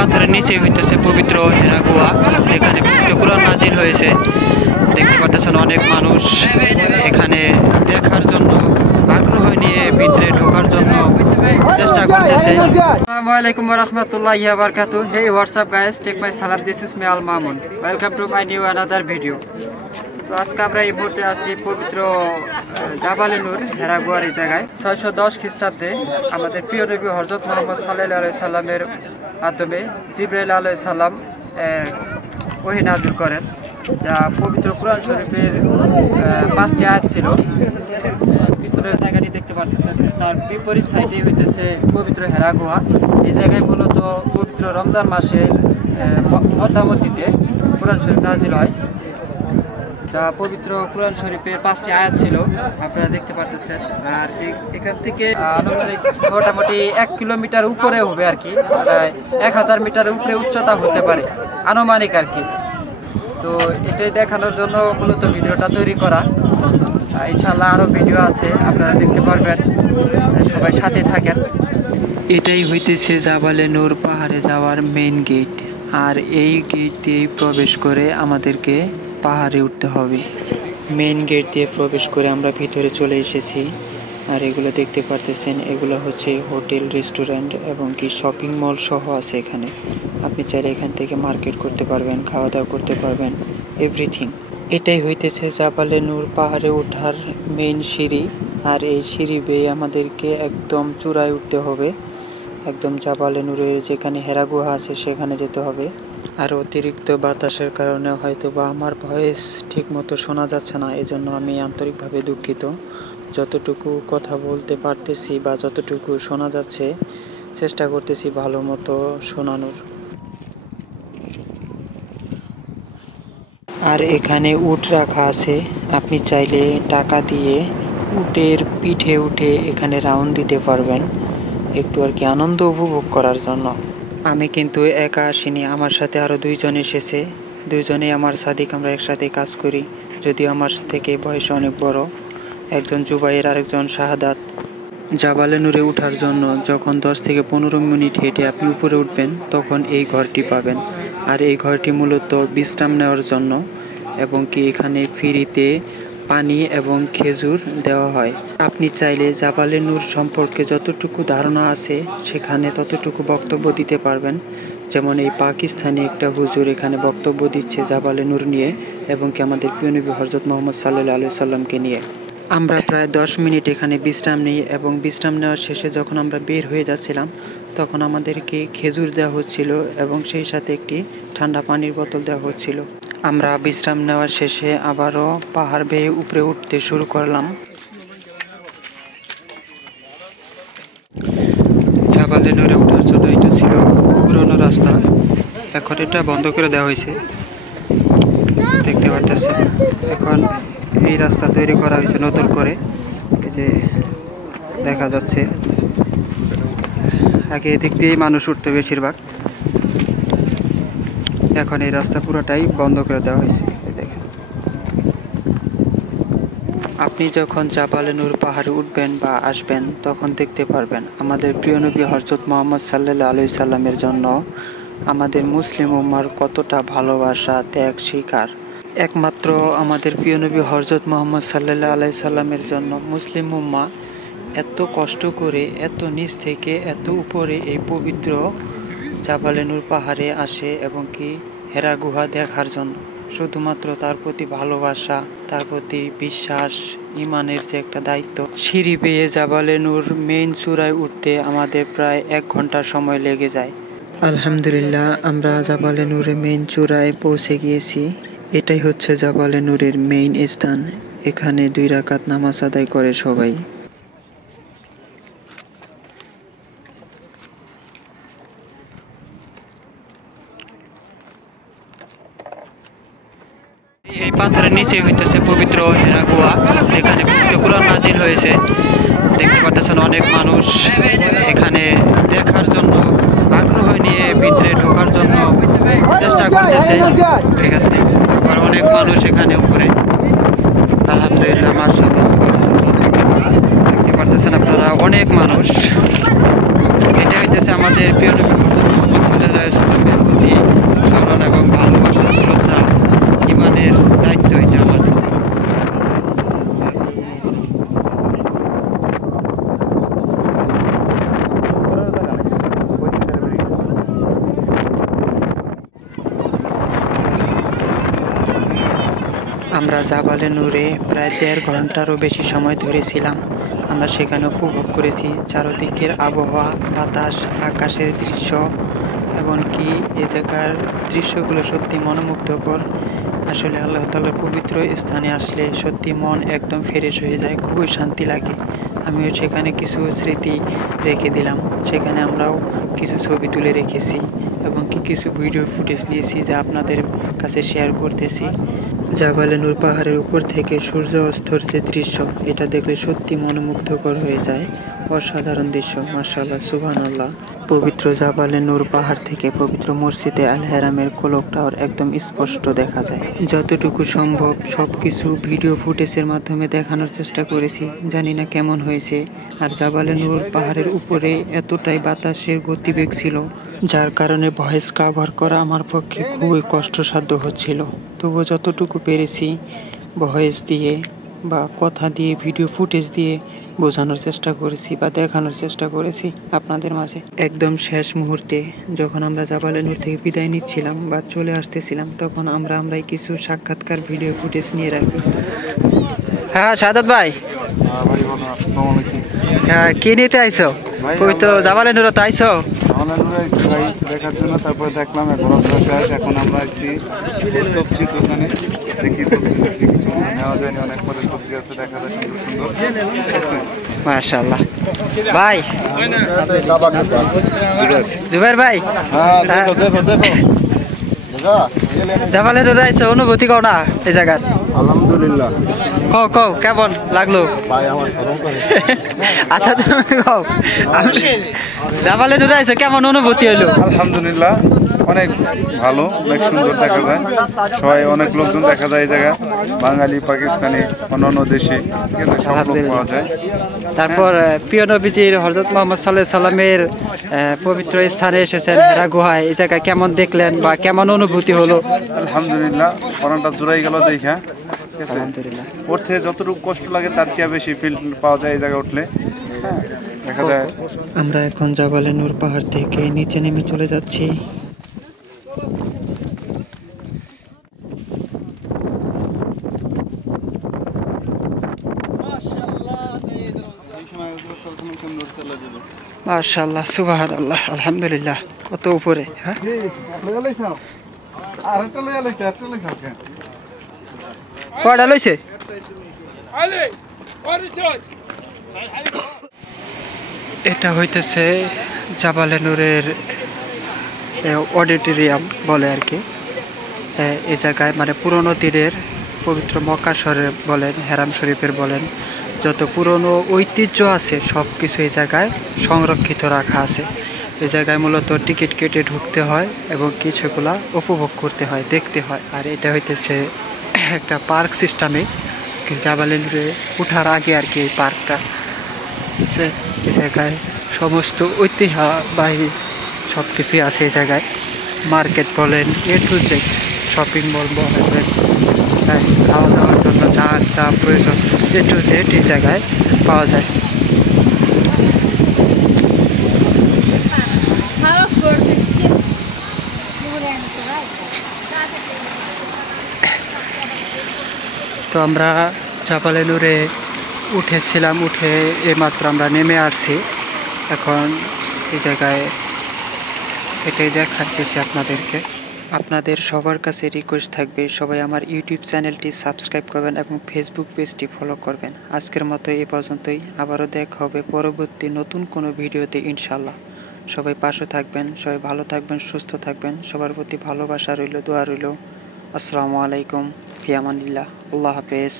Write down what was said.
পাথরের নিচে হইতেছে পবিত্র হেরা গুহা, যেখানে পবিত্র কুরআন নাজিল হয়েছে। দেখতে পাচ্ছেন অনেক মানুষ এখানে দেখার জন্য আগ্রহ নিয়ে ভিতরে ঢোকার জন্য চেষ্টা করতেছে। আসসালামু আলাইকুম ওয়া রাহমাতুল্লাহি ওয়া বারাকাতুহু। Hey, what's up guys? Take my salam. This is me Al Mamun. Welcome to my new another video. তো আজকে আমরা এই মুহূর্তে আছি পবিত্র জাবালে নূর হেরা গুহার এই জায়গায়। 610 খ্রিস্টাব্দে আমাদের প্রিয় নবী হযরত মুহাম্মদ সাল্লাল্লাহু আলাইহি সাল্লামের মাধ্যমে জিবরাইল আলাইহিস সালাম ওহী নাযিল করেন, যা পবিত্র কুরআন শরীফের 5টি আয়াত ছিল। পিছনের জায়গাটি দেখতে পাচ্ছেন, তার বিপরীত সাইডে হইতেছে পবিত্র হেরা গুহা। এই জায়গায় মূলত পবিত্র রমজান মাসের মধ্যবর্তীতে কুরআন শরীফ নাযিল হয়, যা পবিত্র কুরআন শরীফের 5টি আয়াত ছিল, আপনারা দেখতে পারতেছেন। আর এখান থেকে মোটামুটি 1 কিলোমিটার উপরে হবে আর কি, প্রায় 1000 মিটারের উপরে উচ্চতা হতে পারে আনুমানিক আর কি। তো এটাই দেখানোর জন্য মূলত ভিডিওটা তৈরি করা। ইনশাআল্লাহ আরও ভিডিও আছে, আপনারা দেখতে পারবেন, সবাই সাথে থাকেন। এটাই হইতেছে জাবালে নূর পাহাড়ে যাওয়ার মেইন গেট, আর এই গেট দিয়েই প্রবেশ করে আমাদেরকে পাহাড়ে উঠতে হবে। মেইন গেট দিয়ে প্রবেশ করে আমরা ভিতরে চলে এসেছি। আর এগুলো দেখতে পারতেছেন, এগুলো হচ্ছে হোটেল, রেস্টুরেন্ট এবং কি শপিং মল সহ আছে এখানে। আপনি চাইলে এখান থেকে মার্কেট করতে পারবেন, খাওয়া দাওয়া করতে পারবেন, এভরিথিং। এটাই হইতেছে জাবালে নূর পাহাড়ে ওঠার মেইন সিঁড়ি। আর এই সিঁড়ি বেয়ে আমাদেরকে একদম চূড়ায় উঠতে হবে, একদম জাবালে নূরের যেখানে হেরা গুহা আছে সেখানে যেতে হবে। আর অতিরিক্ত বাতাসের কারণে হয়তো বা আমার ভয়েস ঠিক মতো শোনা যাচ্ছে না, এজন্য আমি আন্তরিকভাবে দুঃখিত। যতটুকু কথা বলতে পারতেছি বা যতটুকু শোনা যাচ্ছে চেষ্টা করতেছি ভালো মতো শোনানোর। আর এখানে উট রাখা আছে, আপনি চাইলে টাকা দিয়ে উটের পিঠে উঠে এখানে রাউন্ড দিতে পারবেন, একটু আর কি আনন্দ উপভোগ করার জন্য। আমি কিন্তু একা আসিনি, আমার সাথে আরও 2 জন এসেছে। 2 জনেই আমার সাদিক, আমরা একসাথে কাজ করি, যদিও আমার থেকে বয়স অনেক বড়। একজন জুবাইর, আরেকজন শাহাদাত। জাবালে নূরে ওঠার জন্য যখন 10 থেকে 15 মিনিট হেঁটে আপনি উপরে উঠবেন, তখন এই ঘরটি পাবেন। আর এই ঘরটি মূলত বিশ্রাম নেওয়ার জন্য, এবং কি এখানে ফ্রিতে পানি এবং খেজুর দেওয়া হয়। আপনি চাইলে জাবালে নূর সম্পর্কে যতটুকু ধারণা আছে সেখানে ততটুকু বক্তব্য দিতে পারবেন। যেমন এই পাকিস্তানি একটা হুজুর এখানে বক্তব্য দিচ্ছে জাবালে নূর নিয়ে, এবং কি আমাদের প্রিয় নবী হযরত মুহাম্মদ সাল্লাল্লাহু আলাইহি সাল্লামকে নিয়ে। আমরা প্রায় 10 মিনিট এখানে বিশ্রাম নিই, এবং বিশ্রাম নেওয়ার শেষে যখন আমরা বের হয়ে যাচ্ছিলাম তখন আমাদেরকে খেজুর দেওয়া হচ্ছিল, এবং সেই সাথে একটি ঠান্ডা পানির বোতল দেওয়া হচ্ছিল। আমরা বিশ্রাম নেওয়ার শেষে আবারও পাহাড় বেয়ে উপরে উঠতে শুরু করলাম। জাবালে নূরে ওঠার জন্য এটা ছিল পুরনো রাস্তা, এখন এটা বন্ধ করে দেওয়া হয়েছে, দেখতে পারতেছেন। এখন এই রাস্তা তৈরি করা হয়েছে নতুন করে, এই যে দেখা যাচ্ছে। আগে এদিক দিয়েই মানুষ উঠতো বেশিরভাগ, এখন এই রাস্তা পুরোটাই বন্ধ করে দেওয়া হয়েছে। দেখেন, আপনি যখন জাবালে নূর পাহাড়ে উঠবেন বা আসবেন তখন দেখতে পারবেন আমাদের প্রিয় নবী হযরত মুহাম্মদ সাল্লাল্লাহু আলাইহি সাল্লামের জন্য আমাদের মুসলিম উম্মার কতটা ভালোবাসা, ত্যাগ, স্বীকার। একমাত্র আমাদের প্রিয় নবী হযরত মুহাম্মদ সাল্লাল্লাহু আলাইহি সাল্লামের জন্য মুসলিম উম্মাহ এত কষ্ট করে, এত নিচ থেকে এত উপরে এই পবিত্র জাবালে নূর পাহাড়ে আসে, এবং কি হেরা গুহা দেখার জন্য। শুধুমাত্র তার প্রতি ভালোবাসা, তার প্রতি বিশ্বাস, ইমানের যে একটা দায়িত্ব। সিঁড়ি বেয়ে জাবালে নূর মেইন চূড়ায় উঠতে আমাদের প্রায় 1 ঘন্টা সময় লেগে যায়। আলহামদুলিল্লাহ, আমরা জাবালে নূরের মেইন চূড়ায় পৌঁছে গিয়েছি। এটাই হচ্ছে জাবালে নূরের মেইন স্থান। এখানে 2 রাকাত নামাজ আদায় করে সবাই। এই পাথরের নিচে হইতেছে পবিত্র হেরা গুহা, যেখানে পবিত্র কুরআন নাজিল হয়েছে। দেখতে পাচ্ছেন অনেক মানুষ এখানে দেখার জন্য আগ্রহ নিয়ে ভিতরে ঢোকার জন্য চেষ্টা করতেছে। ঠিক আছে, আর অনেক মানুষ এখানে উপরে। আলহামদুলিল্লাহ, মাশাআল্লাহ, দেখতে পাচ্ছেন আপনারা অনেক মানুষ। এটা হইতেছে আমাদের প্রিয় নবী হযরত মুহাম্মদ সাল্লাল্লাহু আলাইহি সাল্লামের প্রতি স্মরণ এবং ভালোবাসা, শ্রদ্ধা, ঈমানের দায়িত্ব এটা আমাদের। আমরা জাবালে নূরে প্রায় 1.5 ঘন্টারও বেশি সময় ধরেছিলাম। আমরা সেখানে উপভোগ করেছি চারদিকের আবহাওয়া, বাতাস, আকাশের দৃশ্য, এমনকি এই জায়গার দৃশ্যগুলো সত্যি মনোমুগ্ধকর। আসলে আল্লাহ তাআলার পবিত্র স্থানে আসলে সত্যি মন একদম ফ্রেশ হয়ে যায়, খুবই শান্তি লাগে। আমিও সেখানে কিছু স্মৃতি রেখে দিলাম, সেখানে আমরাও কিছু ছবি তুলে রেখেছি এবং কিছু ভিডিও ফুটেজ নিয়েছি যা আপনাদের কাছে শেয়ার করতেছি। জাবালে নূর পাহাড়ের উপর থেকে সূর্য অস্তর যে দৃশ্য, এটা দেখলে সত্যি মনোমুগ্ধকর হয়ে যায়। অসাধারণ দৃশ্য, মাশাআল্লাহ, সুবহানাল্লাহ। পবিত্র জাবালে নূর পাহাড় থেকে পবিত্র মসজিদে আল হারামের কোলক টাওয়ার একদম স্পষ্ট দেখা যায়। যতটুকু সম্ভব সবকিছু ভিডিও ফুটেজের মাধ্যমে দেখানোর চেষ্টা করেছি, জানি না কেমন হয়েছে। আর জাবালে নূর পাহাড়ের উপরে এতটাই বাতাসের গতিবেগ ছিল, যার কারণে ভয়েস কভার করা আমার পক্ষে খুবই কষ্টসাধ্য হচ্ছিল। তবুও যতটুকু পেরেছি ভয়েস দিয়ে বা কথা দিয়ে, ভিডিও ফুটেজ দিয়ে বোঝানোর চেষ্টা করেছি বা দেখানোর চেষ্টা করেছি আপনাদের মাঝে। একদম শেষ মুহূর্তে যখন আমরা জাবালে নূর থেকে বিদায় নিচ্ছিলাম বা চলে আসতেছিলাম, তখন আমরাই কিছু সাক্ষাৎকার ভিডিও ফুটেজ নিয়ে রাখি। হ্যাঁ সাদাত ভাই, হ্যাঁ কি নিতে আইছো? পবিত্র জাবালে নূর তো আইছো? দেখার জন্য, তারপরে দেখলাম এখন এখন আমরা আছি সবজি দোকানে। দেখি সবজি কিছু নেওয়া যায়নি, অনেক পরে সবজি আছে, দেখা যায় সুন্দর সুন্দর। মাশাআল্লাহ ভাই, জুবাইর ভাই, জাবালে নূর আইছো, অনুভূতি কও না এই জায়গার? আলহামদুলিল্লাহ। কও কেমন লাগলো? আচ্ছা তুমি কও, জাবালে নূর আইছো, কেমন অনুভূতি হলো? আলহামদুলিল্লাহ, অনেক ভালো, অনেক সুন্দর দেখা যায়। সবাই অনেক লোকজন দেখা যায় এই জায়গা, বাঙালি, পাকিস্তানি, অন্যান্য দেশে সব লোক পাওয়া যায়। তারপর প্রিয় নবীজির হযরত মুহাম্মদ সাল্লাল্লাহু আলাইহি সাল্লামের পবিত্র স্থানে এসেছেন হেরা গুহায়, এই জায়গা কেমন দেখলেন বা কেমন অনুভূতি হলো? আলহামদুলিল্লাহ, প্রাণটা জুড়াই গেল দেখা। আলহামদুলিল্লাহ, পড়তে যতটুকু কষ্ট লাগে তার চেয়ে বেশি ফিল পাওয়া যায় এই জায়গায় উঠলে, দেখা যায়। আমরা এখন জাবালে নূর পাহাড় থেকে নিচে নেমে চলে যাচ্ছি। মাশাআল্লাহ, সুবহানাল্লাহ, আলহামদুলিল্লাহ, কত উপরে। হ্যাঁ কয়টা লইছে? এটা হইতেছে জাবালে নূরের অডিটোরিয়াম বলে আর কি। এই জায়গায় মানে পুরনো তীরের পবিত্র মক্কা শরীফ বলেন, হেরাম শরীফের বলেন, যত পুরনো ঐতিহ্য আছে সব কিছু এই জায়গায় সংরক্ষিত রাখা আছে। এই জায়গায় মূলত টিকিট কেটে ঢুকতে হয় এবং কিছুগুলা উপভোগ করতে হয়, দেখতে হয়। আর এটা হইতেছে একটা পার্ক সিস্টেমে, জাবালে নূরে ওঠার আগে আর কি এই পার্কটা। এই জায়গায় সমস্ত ঐতিহ্যবাহী সব কিছুই আছে এই জায়গায়। মার্কেট বলেন, এ টু জেড, শপিং মল বলেন, খাওয়া দাওয়ার জন্য যা প্রয়োজন এ টু জেড এই জায়গায় পাওয়া যায়। তো আমরা জাবালে নূরে উঠেছিলাম, উঠে এইমাত্র আমরা নেমে আসছি। এখন এই জায়গায় এটাই দেখাচ্ছি আপনাদেরকে। আপনাদের সবার কাছে রিকোয়েস্ট থাকবে সবাই আমার ইউটিউব চ্যানেলটি সাবস্ক্রাইব করবেন এবং ফেসবুক পেজটি ফলো করবেন। আজকের মতো এই পর্যন্তই, আবারও দেখা হবে পরবর্তী নতুন কোনো ভিডিওতে ইনশাল্লাহ। সবাই পাশে থাকবেন, সবাই ভালো থাকবেন, সুস্থ থাকবেন। সবার প্রতি ভালোবাসা রইল, দোয়া রইল। আসসালামু আলাইকুম, ফি আমানিল্লাহ, আল্লাহ হাফেজ।